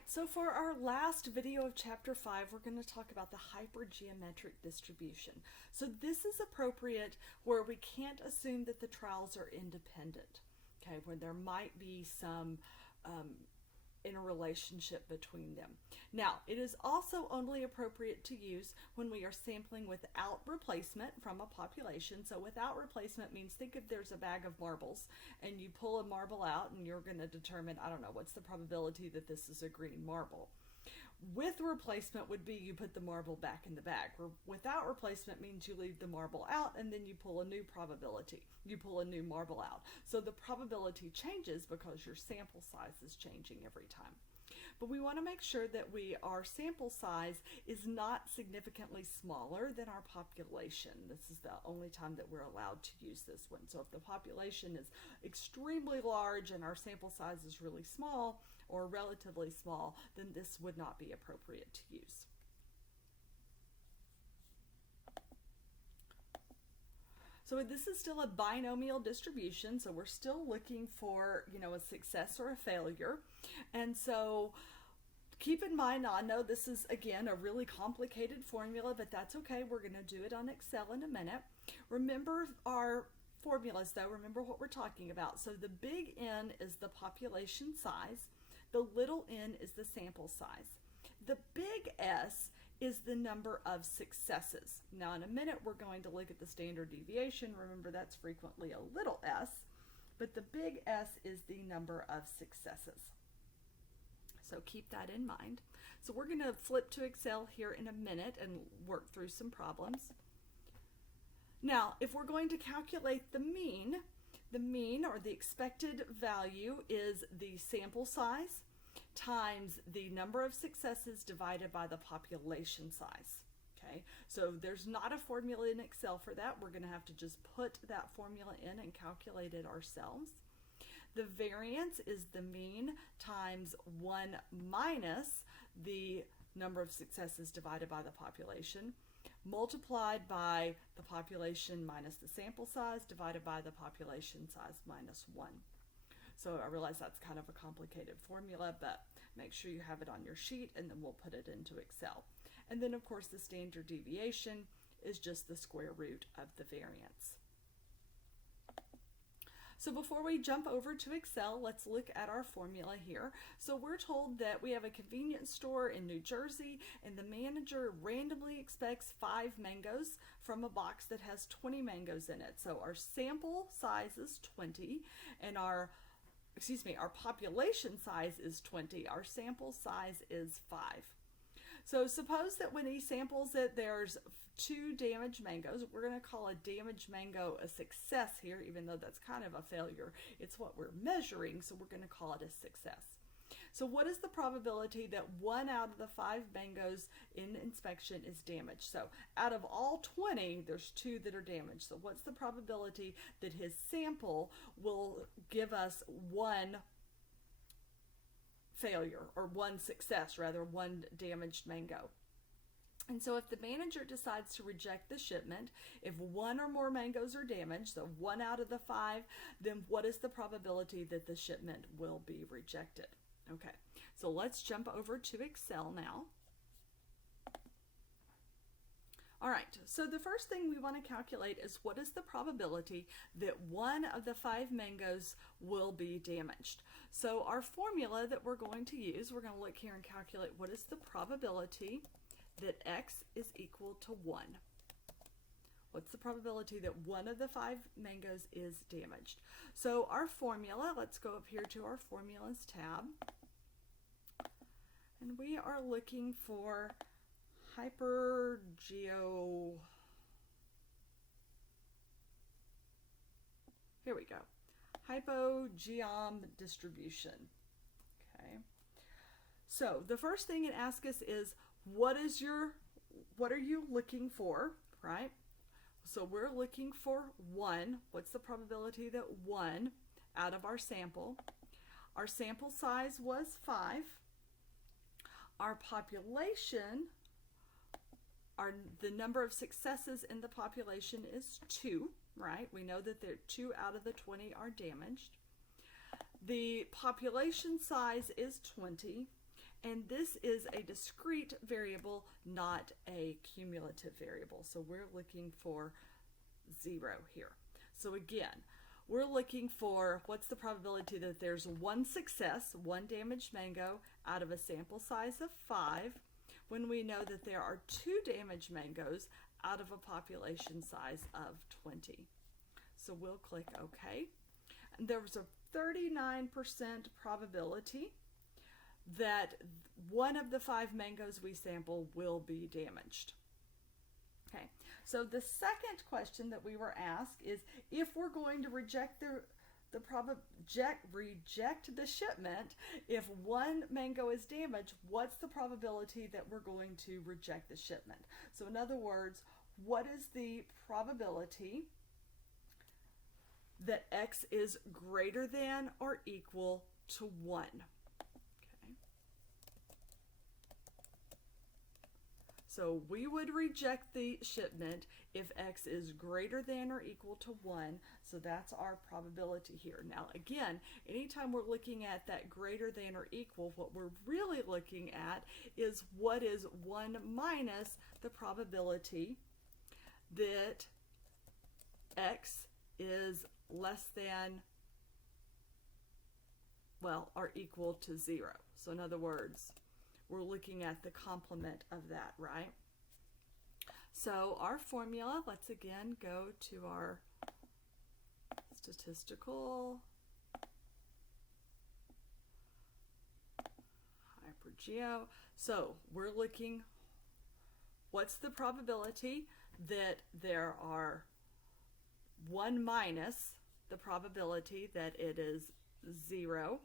right, so for our last video of Chapter 5, we're going to talk about the hypergeometric distribution. So this is appropriate where we can't assume that the trials are independent, okay, where there might be some interrelationship between them. Now, it is also only appropriate to use when we are sampling without replacement from a population. So without replacement means, think if there's a bag of marbles and you pull a marble out and you're going to determine, I don't know, what's the probability that this is a green marble. With replacement would be you put the marble back in the bag. Without replacement means you leave the marble out and then you pull a new probability. You pull a new marble out. So the probability changes because your sample size is changing every time. But we want to make sure that our sample size is not significantly smaller than our population. This is the only time that we're allowed to use this one. So if the population is extremely large and our sample size is really small or relatively small, then this would not be appropriate to use. So this is still a binomial distribution, so we're still looking for, a success or a failure. And so keep in mind, I know this is, again, a really complicated formula, but that's okay. We're going to do it on Excel in a minute. Remember our formulas, though. Remember what we're talking about. So the big N is the population size. The little n is the sample size. The big S is the number of successes. Now in a minute we're going to look at the standard deviation. Remember that's frequently a little s, but the big S is the number of successes. So keep that in mind. So we're going to flip to Excel here in a minute and work through some problems. Now if we're going to calculate the mean or the expected value is the sample size times the number of successes divided by the population size. Okay, so there's not a formula in Excel for that. We're going to have to just put that formula in and calculate it ourselves. The variance is the mean times 1 minus the number of successes divided by the population, multiplied by the population minus the sample size divided by the population size minus 1. So I realize that's kind of a complicated formula, but make sure you have it on your sheet and then we'll put it into Excel. And then of course the standard deviation is just the square root of the variance. So before we jump over to Excel, let's look at our formula here. So we're told that we have a convenience store in New Jersey and the manager randomly expects 5 mangoes from a box that has 20 mangoes in it. So our sample size is 20 and our population size is 20. Our sample size is 5. So suppose that when he samples it, there's 2 damaged mangoes. We're going to call a damaged mango a success here, even though that's kind of a failure. It's what we're measuring, so we're going to call it a success. So what is the probability that 1 out of the 5 mangoes in inspection is damaged? So out of all 20, there's 2 that are damaged. So what's the probability that his sample will give us 1 failure, or 1 success, rather, 1 damaged mango? And so if the manager decides to reject the shipment, if 1 or more mangoes are damaged, so 1 out of the 5, then what is the probability that the shipment will be rejected? Okay, so let's jump over to Excel now. All right, so the first thing we want to calculate is what is the probability that 1 of the 5 mangoes will be damaged. So our formula that we're going to use, we're going to look here and calculate what is the probability that x is equal to 1. What's the probability that 1 of the 5 mangoes is damaged? So our formula, let's go up here to our formulas tab. And we are looking for here we go, hypergeometric distribution. Okay. So the first thing it asks us is, what are you looking for, right? So we're looking for 1. What's the probability that 1 out of our sample? Our sample size was 5. Our population, the number of successes in the population is 2, right? We know that 2 out of the 20 are damaged. The population size is 20, And this is a discrete variable, not a cumulative variable. So we're looking for 0 here. So again, we're looking for what's the probability that there's one success, one damaged mango, out of a sample size of 5, when we know that there are 2 damaged mangoes out of a population size of 20. So we'll click OK. And there was a 39% probability that one of the 5 mangoes we sample will be damaged. Okay, so the second question that we were asked is, if we're going to reject reject the shipment, if one mango is damaged, what's the probability that we're going to reject the shipment? So in other words, what is the probability that X is greater than or equal to 1? So we would reject the shipment if X is greater than or equal to 1. So that's our probability here. Now again, anytime we're looking at that greater than or equal, what we're really looking at is what is 1 minus the probability that X is less than, well, or equal to 0. So in other words, we're looking at the complement of that, right? So our formula, let's again go to our statistical Hypergeo. So we're looking, what's the probability that there are 1 minus the probability that it is 0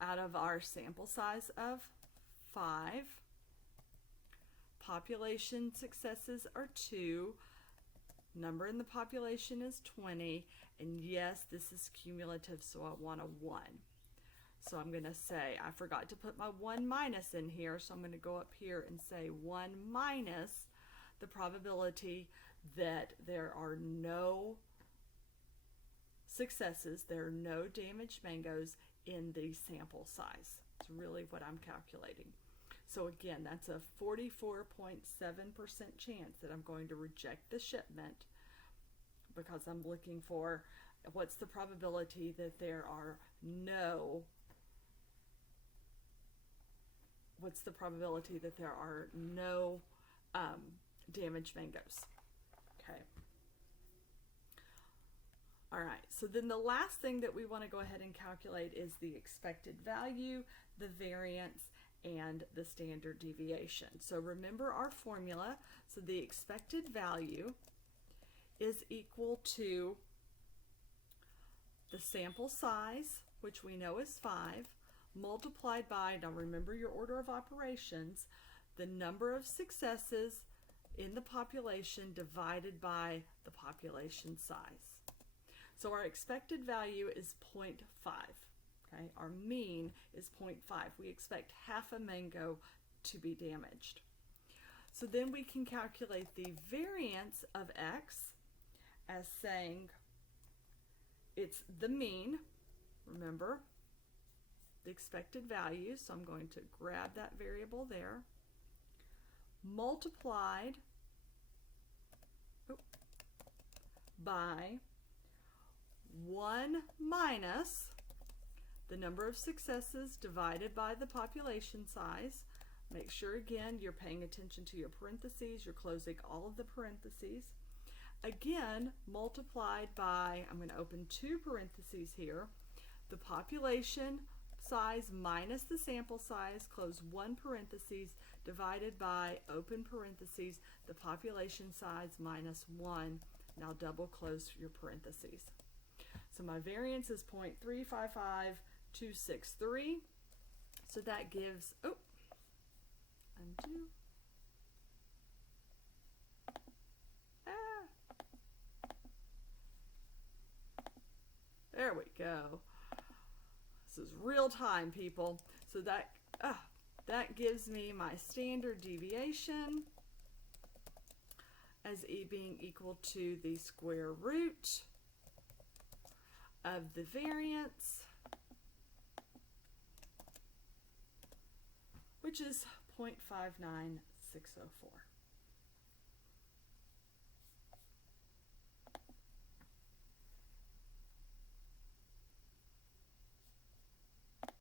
out of our sample size of 5. Population successes are 2. Number in the population is 20. And yes, this is cumulative, so I want a 1. So I'm going to say, I forgot to put my 1 minus in here, so I'm going to go up here and say 1 minus the probability that there are no successes, there are no damaged mangoes in the sample size. It's really what I'm calculating. So again, that's a 44.7% chance that I'm going to reject the shipment, because I'm looking for what's the probability that there are no, damaged mangoes. Okay. All right, so then the last thing that we want to go ahead and calculate is the expected value, the variance, and the standard deviation. So remember our formula. So the expected value is equal to the sample size, which we know is 5, multiplied by, now remember your order of operations, the number of successes in the population divided by the population size. So our expected value is 0.5. Okay? Our mean is 0.5. We expect half a mango to be damaged. So then we can calculate the variance of X as saying it's the mean, remember, the expected value, so I'm going to grab that variable there, multiplied by 1 minus the number of successes divided by the population size. Make sure again you're paying attention to your parentheses, you're closing all of the parentheses. Again, multiplied by, I'm going to open 2 parentheses here, the population size minus the sample size, close 1 parentheses, divided by, open parentheses, the population size minus 1. Now double close your parentheses. So my variance is 0.355263. So that gives, undo. There we go. This is real time, people. So that gives me my standard deviation as E being equal to the square root of the variance which is 0.59604.